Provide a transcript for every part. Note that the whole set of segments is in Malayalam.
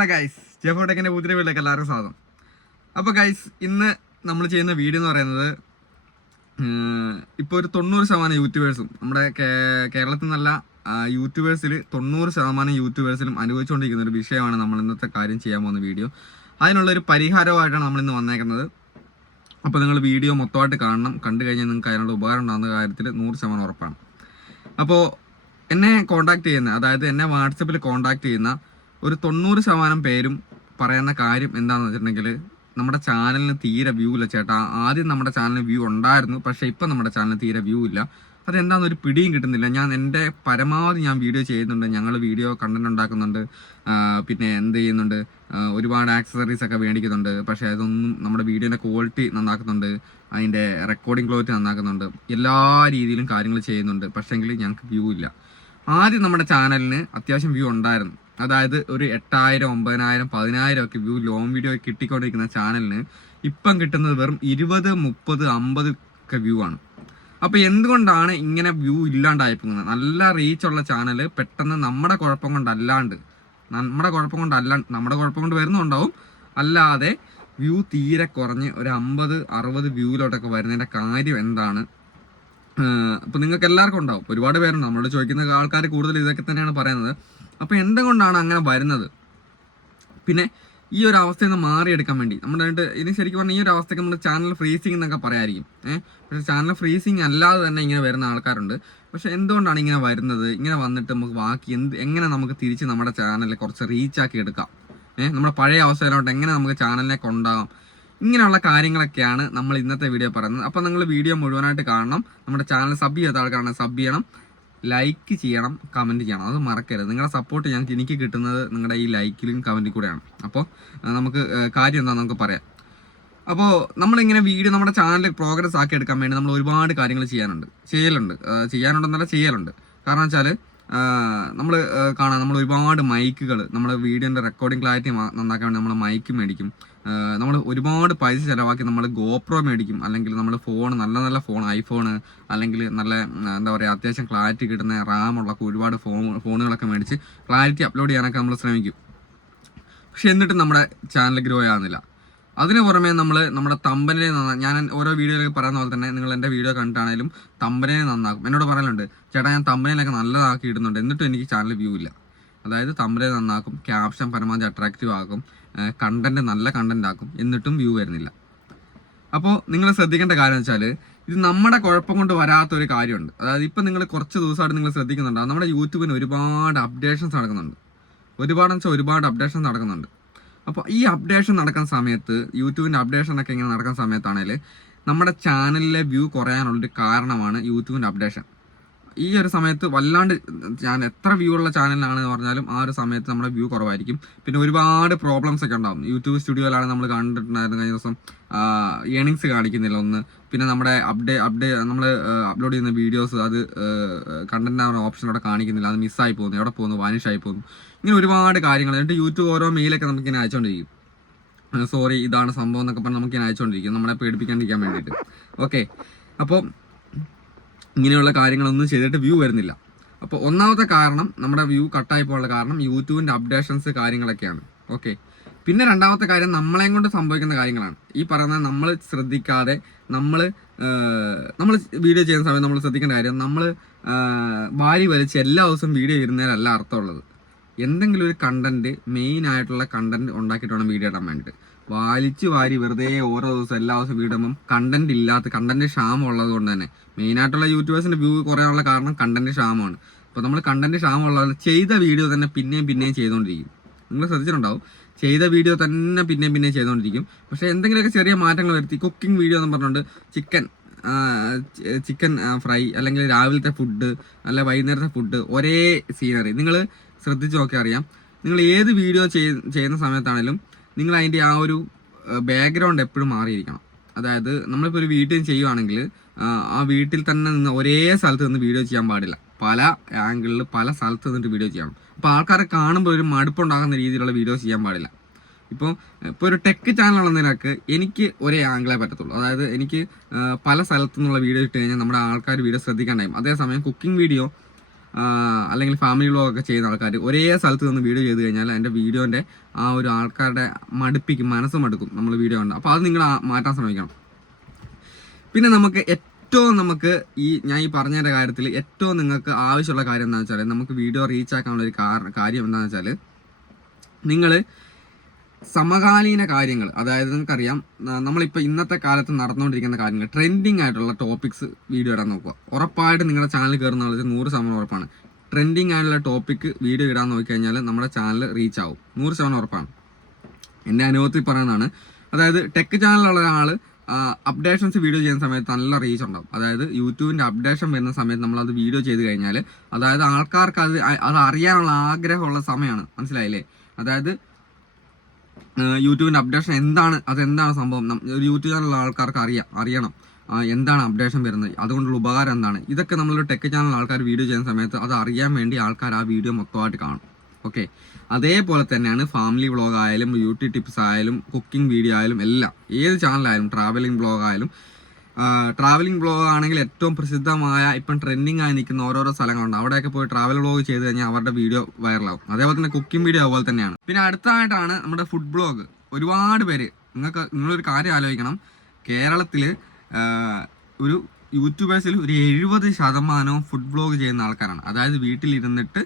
ഹലോ ഗൈസ്, ജെഫോടെക്കിൻ്റെ പുതിയ വീട്ടിലേക്ക് എല്ലാവർക്കും സ്വാഗതം. അപ്പോൾ ഗൈസ്, ഇന്ന് നമ്മൾ ചെയ്യുന്ന വീഡിയോ എന്ന് പറയുന്നത് ഇപ്പോൾ ഒരു 90% യൂട്യൂബേഴ്സും നമ്മുടെ കേരളത്തിൽ നിന്നല്ല യൂട്യൂബേഴ്സിൽ 90% യൂട്യൂബേഴ്സിലും അനുഭവിച്ചുകൊണ്ടിരിക്കുന്ന ഒരു വിഷയമാണ് നമ്മൾ ഇന്നത്തെ കാര്യം ചെയ്യാൻ പോകുന്ന വീഡിയോ. അതിനുള്ളൊരു പരിഹാരമായിട്ടാണ് നമ്മളിന്ന് വന്നേക്കുന്നത്. അപ്പോൾ നിങ്ങൾ വീഡിയോ മൊത്തമായിട്ട് കാണണം. കണ്ടു കഴിഞ്ഞാൽ നിങ്ങൾക്ക് അതിനുള്ള ഉപകാരം ഉണ്ടാകുന്ന കാര്യത്തിൽ 100% ഉറപ്പാണ്. അപ്പോൾ എന്നെ കോൺടാക്ട് ചെയ്യുന്ന, അതായത് എന്നെ വാട്സപ്പിൽ കോൺടാക്ട് ചെയ്യുന്ന ഒരു 90% പേരും പറയുന്ന കാര്യം എന്താണെന്ന് വെച്ചിട്ടുണ്ടെങ്കിൽ, നമ്മുടെ ചാനലിന് തീരെ വ്യൂ ഇല്ല ചേട്ടാ. ആദ്യം നമ്മുടെ ചാനലിന് വ്യൂ ഉണ്ടായിരുന്നു, പക്ഷേ ഇപ്പം നമ്മുടെ ചാനലിന് തീരെ വ്യൂ ഇല്ല. അതെന്താണെന്നൊരു പിടിയും കിട്ടുന്നില്ല. ഞാൻ എൻ്റെ പരമാവധി വീഡിയോ ചെയ്യുന്നുണ്ട്, ഞങ്ങൾ വീഡിയോ കണ്ടന്റ് ഉണ്ടാക്കുന്നുണ്ട്, പിന്നെ എന്ത് ചെയ്യുന്നുണ്ട്, ഒരുപാട് ആക്സസറീസ് ഒക്കെ മേടിക്കുന്നുണ്ട്. പക്ഷേ അതൊന്നും നമ്മുടെ വീഡിയോൻ്റെ ക്വാളിറ്റി നന്നാക്കുന്നുണ്ട്, അതിൻ്റെ റെക്കോർഡിംഗ് ക്വാളിറ്റി നന്നാക്കുന്നുണ്ട്, എല്ലാ രീതിയിലും കാര്യങ്ങൾ ചെയ്യുന്നുണ്ട്. പക്ഷേങ്കിൽ ഞങ്ങൾക്ക് വ്യൂ ഇല്ല. ആദ്യം നമ്മുടെ ചാനലിന് അത്യാവശ്യം വ്യൂ ഉണ്ടായിരുന്നു. അതായത് ഒരു 8000, 9000, 10000 ഒക്കെ വ്യൂ ലോങ് വീഡിയോ കിട്ടിക്കൊണ്ടിരിക്കുന്ന ചാനലിന് ഇപ്പം കിട്ടുന്നത് വെറും 20, 30, 50 ഒക്കെ വ്യൂ ആണ്. അപ്പോൾ എന്തുകൊണ്ടാണ് ഇങ്ങനെ വ്യൂ ഇല്ലാണ്ടായി പോകുന്നത്? നല്ല റീച്ചുള്ള ചാനൽ പെട്ടെന്ന് നമ്മുടെ കുഴപ്പം കൊണ്ട് വരുന്നുണ്ടാവും, അല്ലാതെ വ്യൂ തീരെ കുറഞ്ഞ് ഒരു 50, 60 വ്യൂവിലോട്ടൊക്കെ വരുന്നതിൻ്റെ കാര്യം എന്താണ്? അപ്പോൾ നിങ്ങൾക്ക് എല്ലാവർക്കും ഉണ്ടാവും, ഒരുപാട് പേരുണ്ട് നമ്മളോട് ചോദിക്കുന്ന ആൾക്കാർ കൂടുതൽ ഇതൊക്കെ തന്നെയാണ് പറയുന്നത്. അപ്പോൾ എന്തുകൊണ്ടാണ് അങ്ങനെ വരുന്നത്? പിന്നെ ഈ ഒരു അവസ്ഥയിൽ നിന്ന് മാറിയെടുക്കാൻ വേണ്ടി ഇനി ശരിക്കും പറഞ്ഞാൽ ഈ ഒരു അവസ്ഥയ്ക്ക് നമ്മുടെ ചാനൽ ഫ്രീസിങ് എന്നൊക്കെ പറയായിരിക്കും. പക്ഷേ ചാനൽ ഫ്രീസിങ് അല്ലാതെ തന്നെ ഇങ്ങനെ വരുന്ന ആൾക്കാരുണ്ട്. പക്ഷെ എന്തുകൊണ്ടാണ് ഇങ്ങനെ വരുന്നത്? ഇങ്ങനെ വന്നിട്ട് നമുക്ക് ബാക്കി എങ്ങനെ നമുക്ക് തിരിച്ച് നമ്മുടെ ചാനലിൽ കുറച്ച് റീച്ചാക്കി എടുക്കാം, നമ്മുടെ പഴയ അവസ്ഥയിലോട്ട് എങ്ങനെ നമുക്ക് ചാനലിനെ കൊണ്ടാകാം, ഇങ്ങനെയുള്ള കാര്യങ്ങളൊക്കെയാണ് നമ്മൾ ഇന്നത്തെ വീഡിയോ പറയുന്നത്. അപ്പോൾ നിങ്ങൾ വീഡിയോ മുഴുവനായിട്ട് കാണണം. നമ്മുടെ ചാനൽ സബ് ചെയ്യാത്ത ആൾക്കാരാണ് സബ് ചെയ്യണം, ലൈക്ക് ചെയ്യണം, കമൻറ്റ് ചെയ്യണം. അത് മറക്കരുത്. നിങ്ങളുടെ സപ്പോർട്ട് എനിക്ക് കിട്ടുന്നത് നിങ്ങളുടെ ഈ ലൈക്കിലും കമൻറ്റിൽ കൂടെയാണ്. അപ്പോൾ നമുക്ക് കാര്യം എന്താണെന്ന് നമുക്ക് പറയാം. അപ്പോൾ നമ്മളിങ്ങനെ വീഡിയോ നമ്മുടെ ചാനൽ പ്രോഗ്രസ് ആക്കി എടുക്കാൻ വേണ്ടി നമ്മൾ ഒരുപാട് കാര്യങ്ങൾ ചെയ്യലുണ്ട്. കാരണം വെച്ചാൽ നമ്മൾ നമ്മൾ ഒരുപാട് മൈക്കുകൾ, നമ്മുടെ വീഡിയോൻ്റെ റെക്കോർഡിംഗ് ക്ലാരിറ്റി നന്നാക്കാൻ വേണ്ടി നമ്മൾ മൈക്ക് മേടിക്കും. നമ്മൾ ഒരുപാട് പൈസ ചിലവാക്കി നമ്മൾ ഗോപ്രോ മേടിക്കും, അല്ലെങ്കിൽ നമ്മൾ ഫോൺ നല്ല ഫോൺ, ഐഫോണ്, അല്ലെങ്കിൽ നല്ല എന്താ പറയുക അത്യാവശ്യം ക്ലാരിറ്റി കിട്ടുന്ന റാമുള്ള ഒരുപാട് ഫോണുകളൊക്കെ മേടിച്ച് ക്ലാരിറ്റി അപ്ലോഡ് ചെയ്യാനൊക്കെ നമ്മൾ ശ്രമിക്കും. പക്ഷെ എന്നിട്ടും നമ്മുടെ ചാനൽ ഗ്രോ ആകുന്നില്ല. അതിന് പുറമെ നമ്മുടെ തമ്പനെ ഞാൻ ഓരോ വീഡിയോയിലൊക്കെ പറയുന്ന പോലെ തന്നെ നിങ്ങൾ എൻ്റെ വീഡിയോ കണ്ടിട്ടാണെങ്കിലും തമ്പനെ നന്നാക്കും. എന്നോട് പറയലുണ്ട്, ചേട്ടാ ഞാൻ തമ്പനയിലൊക്കെ നല്ലതാക്കി ഇടുന്നുണ്ട്, എന്നിട്ടും എനിക്ക് ചാനൽ വ്യൂ ഇല്ല. അതായത് തമ്പനെ നന്നാക്കും, ക്യാപ്ഷൻ പരമാവധി അട്രാക്റ്റീവ് ആക്കും, കണ്ടന്റ് നല്ല കണ്ടന്റ് ആക്കും, എന്നിട്ടും വ്യൂ വരുന്നില്ല. അപ്പോൾ നിങ്ങൾ ശ്രദ്ധിക്കേണ്ട കാര്യം വെച്ചാൽ, ഇത് നമ്മുടെ കുഴപ്പം കൊണ്ട് വരാത്തൊരു കാര്യമുണ്ട്. അതായത് ഇപ്പം നിങ്ങൾ കുറച്ച് ദിവസമായിട്ട് നിങ്ങൾ ശ്രദ്ധിക്കുന്നുണ്ടാവും, നമ്മുടെ യൂട്യൂബിന് ഒരുപാട് അപ്ഡേഷൻസ് നടക്കുന്നുണ്ട്. ഒരുപാട് അപ്ഡേഷൻസ് നടക്കുന്നുണ്ട്. അപ്പോൾ ഈ അപ്ഡേഷൻ നടക്കുന്ന സമയത്ത്, യൂട്യൂബിൻ്റെ അപ്ഡേഷനൊക്കെ ഇങ്ങനെ നടക്കുന്ന സമയത്താണെങ്കിൽ നമ്മുടെ ചാനലിലെ വ്യൂ കുറയാനുള്ളൊരു കാരണമാണ് യൂട്യൂബിൻ്റെ അപ്ഡേഷൻ. ഈ ഒരു സമയത്ത് വല്ലാണ്ട് എത്ര വ്യൂ ഉള്ള ചാനലിനാണെന്ന് പറഞ്ഞാലും ആ ഒരു സമയത്ത് നമ്മുടെ വ്യൂ കുറവായിരിക്കും. പിന്നെ ഒരുപാട് പ്രോബ്ലംസ് ഒക്കെ ഉണ്ടാവും. യൂട്യൂബ് സ്റ്റുഡിയോയിലാണ് നമ്മൾ കണ്ടിട്ടുണ്ടായിരുന്നു കഴിഞ്ഞ ദിവസം ഏണിങ്സ് കാണിക്കുന്നില്ല ഒന്ന്. പിന്നെ നമ്മുടെ നമ്മൾ അപ്ലോഡ് ചെയ്യുന്ന വീഡിയോസ് അത് കണ്ടന്റ് ഓപ്ഷനോടെ കാണിക്കുന്നില്ല, അത് മിസ്സായി പോകുന്നു, എവിടെ പോകുന്നു, വാനിഷായി പോകുന്നു. ഇങ്ങനെ ഒരുപാട് കാര്യങ്ങൾ. എന്നിട്ട് യൂട്യൂബ് ഓരോ മെയിലൊക്കെ നമുക്കിങ്ങനെ അയച്ചുകൊണ്ടിരിക്കും, സോറി ഇതാണ് സംഭവം എന്നൊക്കെ പറഞ്ഞ് നമുക്കിങ്ങനെ അയച്ചുകൊണ്ടിരിക്കും, നമ്മളെ പേടിപ്പിക്കാണ്ടിരിക്കാൻ വേണ്ടിയിട്ട്. ഓക്കെ, അപ്പോൾ ഇങ്ങനെയുള്ള കാര്യങ്ങളൊന്നും ചെയ്തിട്ട് വ്യൂ വരുന്നില്ല. അപ്പോൾ ഒന്നാമത്തെ കാരണം, നമ്മുടെ വ്യൂ കട്ടായി പോകാനുള്ള കാരണം യൂട്യൂബിൻ്റെ അപ്ഡേഷൻസ് കാര്യങ്ങളൊക്കെയാണ്. ഓക്കെ, പിന്നെ രണ്ടാമത്തെ കാര്യം നമ്മളെയും കൊണ്ട് സംഭവിക്കുന്ന കാര്യങ്ങളാണ്. ഈ പറയുന്നത് നമ്മൾ ശ്രദ്ധിക്കാതെ നമ്മൾ വീഡിയോ ചെയ്യുന്ന സമയത്ത് നമ്മൾ ശ്രദ്ധിക്കേണ്ട കാര്യം, നമ്മൾ വാരി വലിച്ച് എല്ലാ ദിവസവും വീഡിയോ ഇരുന്നതിലല്ല അർത്ഥമുള്ളത്. എന്തെങ്കിലും ഒരു കണ്ടന്റ്, മെയിൻ ആയിട്ടുള്ള കണ്ടന്റ് ഉണ്ടാക്കിയിട്ട് വേണം വീഡിയോ ഇടാൻ വേണ്ടിയിട്ട്. വലിച്ചു വാരി വെറുതെ ഓരോ ദിവസം എല്ലാ ദിവസവും വീഡിയോ ഇടുമ്പം കണ്ടന്റ് ക്ഷാമം ഉള്ളത് കൊണ്ട് തന്നെ മെയിനായിട്ടുള്ള യൂട്യൂബേഴ്സിൻ്റെ വ്യൂ കുറയാനുള്ള കാരണം കണ്ടന്റ് ക്ഷാമമാണ്. അപ്പോൾ നമ്മൾ കണ്ടന്റ് ക്ഷാമം ഉള്ളത് ചെയ്ത വീഡിയോ തന്നെ പിന്നെയും ചെയ്തുകൊണ്ടിരിക്കും. നിങ്ങൾ ശ്രദ്ധിച്ചിട്ടുണ്ടാവും, ചെയ്ത വീഡിയോ തന്നെ പിന്നെയും ചെയ്തുകൊണ്ടിരിക്കും. പക്ഷേ എന്തെങ്കിലുമൊക്കെ ചെറിയ മാറ്റങ്ങൾ വരുത്തി, കുക്കിംഗ് വീഡിയോ എന്ന് പറഞ്ഞുകൊണ്ട് ചിക്കൻ ഫ്രൈ, അല്ലെങ്കിൽ രാവിലത്തെ ഫുഡ്, അല്ല വൈകുന്നേരത്തെ ഫുഡ്, ഒരേ സീനറി. നിങ്ങൾ ശ്രദ്ധിച്ച് നോക്കിയാൽ അറിയാം. നിങ്ങൾ ഏത് വീഡിയോ ചെയ്യുന്ന സമയത്താണെങ്കിലും നിങ്ങൾ അതിൻ്റെ ആ ഒരു ബാക്ക്ഗ്രൗണ്ട് എപ്പോഴും മാറിയിരിക്കണം. അതായത് നമ്മളിപ്പോൾ ഒരു വീട്ടിൽ ചെയ്യുവാണെങ്കിൽ ആ വീട്ടിൽ തന്നെ നിന്ന് ഒരേ സ്ഥലത്ത് നിന്ന് വീഡിയോ ചെയ്യാൻ പാടില്ല. പല ആംഗിളിൽ പല സ്ഥലത്ത് നിന്നിട്ട് വീഡിയോ ചെയ്യണം. അപ്പോൾ ആൾക്കാരെ കാണുമ്പോൾ ഒരു മടുപ്പുണ്ടാകുന്ന രീതിയിലുള്ള വീഡിയോ ചെയ്യാൻ പാടില്ല. ഇപ്പോൾ ഒരു ടെക് ചാനലുള്ള നിലക്ക് എനിക്ക് ഒരേ ആംഗിളേ പറ്റത്തുള്ളൂ. അതായത് എനിക്ക് പല സ്ഥലത്തു നിന്നുള്ള വീഡിയോ ഇട്ട് കഴിഞ്ഞാൽ നമ്മുടെ ആൾക്കാർ വീഡിയോ ശ്രദ്ധിക്കാൻ ടൈം. അതേസമയം കുക്കിംഗ് വീഡിയോ അല്ലെങ്കിൽ ഫാമിലി വ്ളോഗൊക്കെ ചെയ്യുന്ന ആൾക്കാർ ഒരേ സ്ഥലത്ത് നിന്ന് വീഡിയോ ചെയ്ത് കഴിഞ്ഞാൽ എൻ്റെ വീഡിയോൻ്റെ ആ ഒരു ആൾക്കാരുടെ മടുപ്പിക്കും, മനസ്സ് മടുക്കും നമ്മൾ വീഡിയോ ഉണ്ട്. അപ്പോൾ അത് നിങ്ങൾ മാറ്റാൻ ശ്രമിക്കണം. പിന്നെ നമുക്ക് നമുക്ക് ഞാൻ ഈ പറഞ്ഞതിൻ്റെ കാര്യത്തിൽ ഏറ്റവും നിങ്ങൾക്ക് ആവശ്യമുള്ള കാര്യം എന്താണെന്ന് വെച്ചാൽ, നമുക്ക് വീഡിയോ റീച്ച് ആക്കാനുള്ള ഒരു കാര്യം എന്താണെന്ന് വെച്ചാൽ, നിങ്ങൾ സമകാലീന കാര്യങ്ങൾ, അതായത് നിങ്ങൾക്കറിയാം നമ്മളിപ്പോൾ ഇന്നത്തെ കാലത്ത് നടന്നുകൊണ്ടിരിക്കുന്ന കാര്യങ്ങൾ, ട്രെൻഡിങ് ആയിട്ടുള്ള ടോപ്പിക്സ് വീഡിയോ ഇടാൻ നോക്കുക. ഉറപ്പായിട്ട് നിങ്ങളുടെ ചാനൽ കയറുന്ന 100% ഉറപ്പാണ്. ട്രെൻഡിങ് ആയിട്ടുള്ള ടോപ്പിക്ക് വീഡിയോ ഇടാൻ നോക്കിക്കഴിഞ്ഞാൽ നമ്മുടെ ചാനൽ റീച്ച് ആവും, 100% ഉറപ്പാണ്. എൻ്റെ അനുഭവത്തിൽ പറയുന്നതാണ്. അതായത് ടെക് ചാനലുള്ള ഒരാൾ അപ്ഡേഷൻസ് വീഡിയോ ചെയ്യുന്ന സമയത്ത് നല്ല റീച്ച് ഉണ്ടാവും. അതായത് യൂട്യൂബിൻ്റെ അപ്ഡേഷൻ വരുന്ന സമയത്ത് നമ്മളത് വീഡിയോ ചെയ്ത് കഴിഞ്ഞാൽ, അതായത് ആൾക്കാർക്ക് അത് അറിയാനുള്ള ആഗ്രഹമുള്ള സമയമാണ്, മനസ്സിലായില്ലേ? അതായത് യൂട്യൂബിൻ്റെ അപ്ഡേഷൻ അതെന്താണ് സംഭവം, ഒരു യൂട്യൂബ് ചാനലുള്ള ആൾക്കാർക്ക് അറിയണം എന്താണ് അപ്ഡേഷൻ വരുന്നത്, അതുകൊണ്ടുള്ള ഉപകാരം എന്താണ്. ഇതൊക്കെ നമ്മളൊരു ടെക് ചാനൽ ആൾക്കാർ വീഡിയോ ചെയ്യുന്ന സമയത്ത് അത് അറിയാൻ വേണ്ടി ആൾക്കാർ ആ വീഡിയോ മൊത്തമായിട്ട് കാണും. ഓക്കെ, അതേപോലെ തന്നെയാണ് ഫാമിലി വ്ളോഗ് ആയാലും, ബ്യൂട്ടി ടിപ്സ് ആയാലും, കുക്കിംഗ് വീഡിയോ ആയാലും, എല്ലാം ഏത് ചാനലായാലും, ട്രാവലിംഗ് വ്ളോഗ് ആയാലും. ട്രാവലിംഗ് വ്ളോഗ് ആണെങ്കിൽ ഏറ്റവും പ്രസിദ്ധമായ ഇപ്പം ട്രെൻഡിങ് ആയി നിൽക്കുന്ന ഓരോരോ സ്ഥലങ്ങളുണ്ട്. അവിടെയൊക്കെ പോയി ട്രാവൽ വ്ളോഗ് ചെയ്ത് കഴിഞ്ഞാൽ അവരുടെ വീഡിയോ വൈറലാവും. അതേപോലെ തന്നെ കുക്കിംഗ് വീഡിയോ അതുപോലെ തന്നെയാണ്. പിന്നെ അടുത്തതായിട്ടാണ് നമ്മുടെ ഫുഡ് വ്ളോഗ്. ഒരുപാട് പേര്, നിങ്ങളൊരു കാര്യം ആലോചിക്കണം, കേരളത്തിൽ ഒരു യൂട്യൂബേഴ്സിൽ ഒരു 70% ഫുഡ് വ്ളോഗ് ചെയ്യുന്ന ആൾക്കാരാണ്. അതായത് വീട്ടിലിരുന്നിട്ട്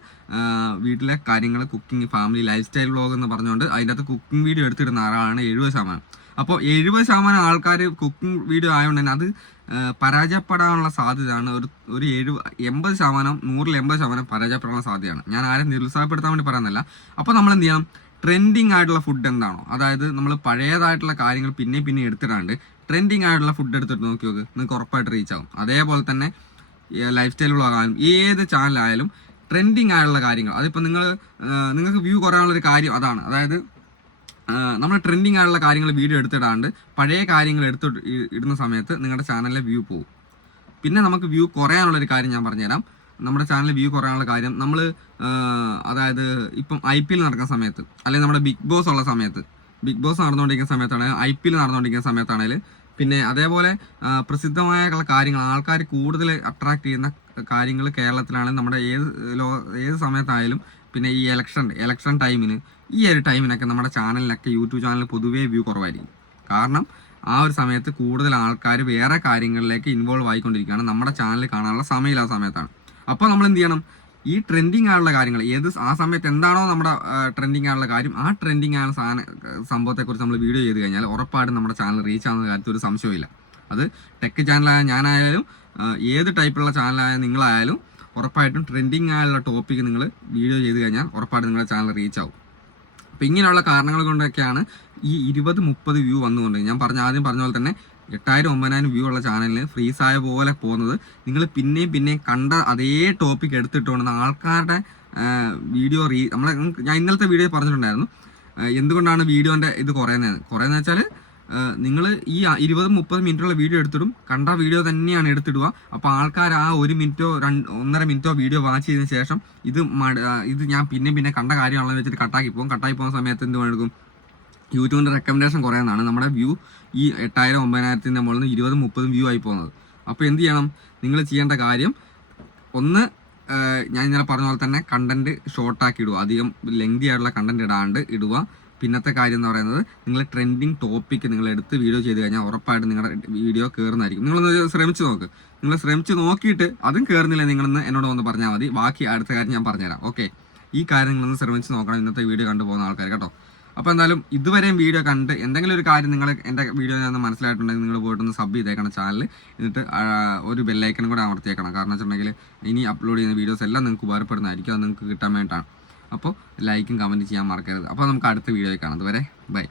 വീട്ടിലെ കാര്യങ്ങൾ, cooking, family, life style vlog എന്ന് പറഞ്ഞുകൊണ്ട് അതിൻ്റെ അകത്ത് കുക്കിംഗ് വീഡിയോ എടുത്തിടുന്ന ആളാണ് 70%. അപ്പോൾ 70% ആൾക്കാർ കുക്കിംഗ് വീഡിയോ ആയതുകൊണ്ട് തന്നെ അത് പരാജയപ്പെടാനുള്ള സാധ്യതയാണ് ഒരു 80%, 100-80% പരാജയപ്പെടാനുള്ള സാധ്യതയാണ്. ഞാൻ ആരും നിരുത്സാഹപ്പെടുത്താൻ വേണ്ടി പറയുന്നില്ല. അപ്പോൾ നമ്മൾ എന്ത് ചെയ്യണം, ട്രെൻഡിങ് ആയിട്ടുള്ള ഫുഡ് എന്താണോ, അതായത് നമ്മൾ പഴയതായിട്ടുള്ള കാര്യങ്ങൾ പിന്നെ എടുത്തിടാണ്ട് ട്രെൻഡിങ് ആയിട്ടുള്ള ഫുഡ് എടുത്തിട്ട് നോക്കി നോക്ക്, നിങ്ങൾക്ക് ഉറപ്പായിട്ട് റീച്ച് ആകും. അതേപോലെ തന്നെ ലൈഫ് സ്റ്റൈൽ വ്ളോഗായാലും ഏത് ചാനലായാലും ട്രെൻഡിങ് ആയിട്ടുള്ള കാര്യങ്ങൾ, അതിപ്പോൾ നിങ്ങൾക്ക് വ്യൂ കുറയാനുള്ളൊരു കാര്യം അതാണ്. അതായത് നമ്മൾ ട്രെൻഡിങ് ആയിട്ടുള്ള കാര്യങ്ങൾ വീഡിയോ എടുത്തിടാണ്ട് പഴയ കാര്യങ്ങൾ ഇടുന്ന സമയത്ത് നിങ്ങളുടെ ചാനലിലെ വ്യൂ പോകും. പിന്നെ നമുക്ക് വ്യൂ കുറയാനുള്ളൊരു കാര്യം ഞാൻ പറഞ്ഞുതരാം. നമ്മുടെ ചാനലിൽ വ്യൂ കുറയാനുള്ള കാര്യം, നമ്മൾ അതായത് ഇപ്പം IPL നടക്കുന്ന സമയത്ത്, അല്ലെങ്കിൽ നമ്മുടെ ബിഗ് ബോസ് ഉള്ള സമയത്ത്, ബിഗ് ബോസ് നടന്നുകൊണ്ടിരിക്കുന്ന സമയത്താണെങ്കിൽ, IPL നടന്നുകൊണ്ടിരിക്കുന്ന സമയത്താണെങ്കിൽ, പിന്നെ അതേപോലെ പ്രസിദ്ധമായ കാര്യങ്ങൾ, ആൾക്കാർ കൂടുതൽ അട്രാക്ട് ചെയ്യുന്ന കാര്യങ്ങൾ കേരളത്തിലാണെങ്കിൽ, നമ്മുടെ ഏത് സമയത്തായാലും, പിന്നെ ഈ ഇലക്ഷൻ ടൈമിന്, ഈ ഒരു ടൈമിനൊക്കെ നമ്മുടെ ചാനലിലൊക്കെ, യൂട്യൂബ് ചാനലിൽ പൊതുവേ വ്യൂ കുറവായിരിക്കും. കാരണം ആ ഒരു സമയത്ത് കൂടുതൽ ആൾക്കാർ വേറെ കാര്യങ്ങളിലേക്ക് ഇൻവോൾവ് ആയിക്കൊണ്ടിരിക്കുകയാണ്. നമ്മുടെ ചാനൽ കാണാനുള്ള സമയമില്ല ആ സമയത്താണ്. അപ്പോൾ നമ്മൾ എന്ത് ചെയ്യണം, ഈ ട്രെൻഡിങ് ആയുള്ള കാര്യങ്ങൾ, ആ സമയത്ത് എന്താണോ നമ്മുടെ ട്രെൻഡിങ് ആയുള്ള കാര്യം, ആ ട്രെൻഡിങ് ആയ സംഭവത്തെക്കുറിച്ച് നമ്മൾ വീഡിയോ ചെയ്ത് കഴിഞ്ഞാൽ ഉറപ്പായിട്ടും നമ്മുടെ ചാനൽ റീച്ച് ആവുന്ന കാര്യത്തിൽ ഒരു സംശയമില്ല. അത് ടെക് ചാനലായ ഞാനായാലും ഏത് ടൈപ്പിലുള്ള ചാനലായ നിങ്ങളായാലും ഉറപ്പായിട്ടും ട്രെൻഡിങ് ആയുള്ള ടോപ്പിക്ക് നിങ്ങൾ വീഡിയോ ചെയ്ത് കഴിഞ്ഞാൽ ഉറപ്പായിട്ടും നിങ്ങളുടെ ചാനൽ റീച്ച് ആവും. അപ്പോൾ ഇങ്ങനെയുള്ള കാരണങ്ങൾ കൊണ്ടൊക്കെയാണ് ഈ 20-30 വ്യൂ വന്നുകൊണ്ട്, ഞാൻ ആദ്യം പറഞ്ഞ പോലെ തന്നെ 8000-9000 വ്യൂ ഉള്ള ചാനലിന് ഫ്രീസ് ആയ പോലെ പോകുന്നത്. നിങ്ങൾ പിന്നെയും കണ്ട അതേ ടോപ്പിക് എടുത്തിട്ടുകൊണ്ട് ആൾക്കാരുടെ വീഡിയോ ഞാൻ ഇന്നലത്തെ വീഡിയോ പറഞ്ഞിട്ടുണ്ടായിരുന്നു എന്തുകൊണ്ടാണ് വീഡിയോൻ്റെ ഇത് കുറയുന്നത് വെച്ചാൽ, നിങ്ങൾ ഈ 20-30 മിനിറ്റുള്ള വീഡിയോ എടുത്തിടും, കണ്ട വീഡിയോ തന്നെയാണ് എടുത്തിടുക. അപ്പോൾ ആൾക്കാർ ആ 1 മിനിറ്റോ 1.5 മിനിറ്റോ വീഡിയോ വാച്ച് ചെയ്തതിന് ശേഷം ഇത് ഞാൻ പിന്നെ കണ്ട കാര്യമാണെന്ന് വെച്ചിട്ട് കട്ടാക്കി പോകുന്ന സമയത്ത് എന്ത് എടുക്കും, യൂട്യൂബിൻ്റെ റെക്കമെൻഡേഷൻ കുറയുന്നതാണ് നമ്മുടെ വ്യൂ ഈ 8000-9000-ൻ്റെ മുകളിൽ നിന്ന് 20-30 വ്യൂ ആയി പോകുന്നത്. അപ്പോൾ എന്ത് ചെയ്യണം, നിങ്ങൾ ചെയ്യേണ്ട കാര്യം, ഒന്ന് ഞാൻ ഇന്നലെ പറഞ്ഞ പോലെ തന്നെ കണ്ടന്റ് ഷോർട്ടാക്കി ഇടുക, അധികം ലെങ്തി ആയിട്ടുള്ള കണ്ടന്റ് ഇടുക. പിന്നത്തെ കാര്യം എന്ന് പറയുന്നത്, നിങ്ങൾ ട്രെൻഡിങ് ടോപ്പിക്ക് നിങ്ങൾ എടുത്ത് വീഡിയോ ചെയ്ത് കഴിഞ്ഞാൽ ഉറപ്പായിട്ട് നിങ്ങളുടെ വീഡിയോ കയറുന്നതായിരിക്കും. നിങ്ങളൊന്ന് ശ്രമിച്ച് നോക്കിയിട്ട് അതും കയറുന്നില്ല, നിങ്ങളൊന്ന് എന്നോട് വന്ന് പറഞ്ഞാൽ മതി. ബാക്കി അടുത്ത കാര്യം ഞാൻ പറഞ്ഞുതരാം. ഓക്കെ, ഈ കാര്യം നിങ്ങളൊന്ന് ശ്രമിച്ച് നോക്കണം, ഇന്നത്തെ വീഡിയോ കണ്ടുപോകുന്ന ആൾക്കാർ കേട്ടോ. അപ്പോൾ എന്തായാലും ഇതുവരെയും വീഡിയോ കണ്ട് എന്തെങ്കിലും ഒരു കാര്യം നിങ്ങൾ എൻ്റെ വീഡിയോ ഞാൻ മനസ്സിലായിട്ടുണ്ടെങ്കിൽ നിങ്ങൾ പോയിട്ടൊന്ന് സബ് ചെയ്തേക്കണം ചാനൽ, എന്നിട്ട് ഒരു ബെല്ലൈക്കനും കൂടെ അമർത്തിയേക്കണം. കാരണം വെച്ചിട്ടുണ്ടെങ്കിൽ ഇനി അപ്ലോഡ് ചെയ്യുന്ന വീഡിയോസ് എല്ലാം നിങ്ങൾക്ക് ഉപകാരപ്പെടുന്നതായിരിക്കും, അത് നിങ്ങൾക്ക് കിട്ടാൻ വേണ്ടിയിട്ടാണ്. അപ്പോൾ ലൈക്കും കമൻറ്റ് ചെയ്യാൻ മറക്കരുത്. അപ്പോൾ നമുക്ക് അടുത്ത വീഡിയോയിൽ കാണാം. അതുവരെ ബൈ.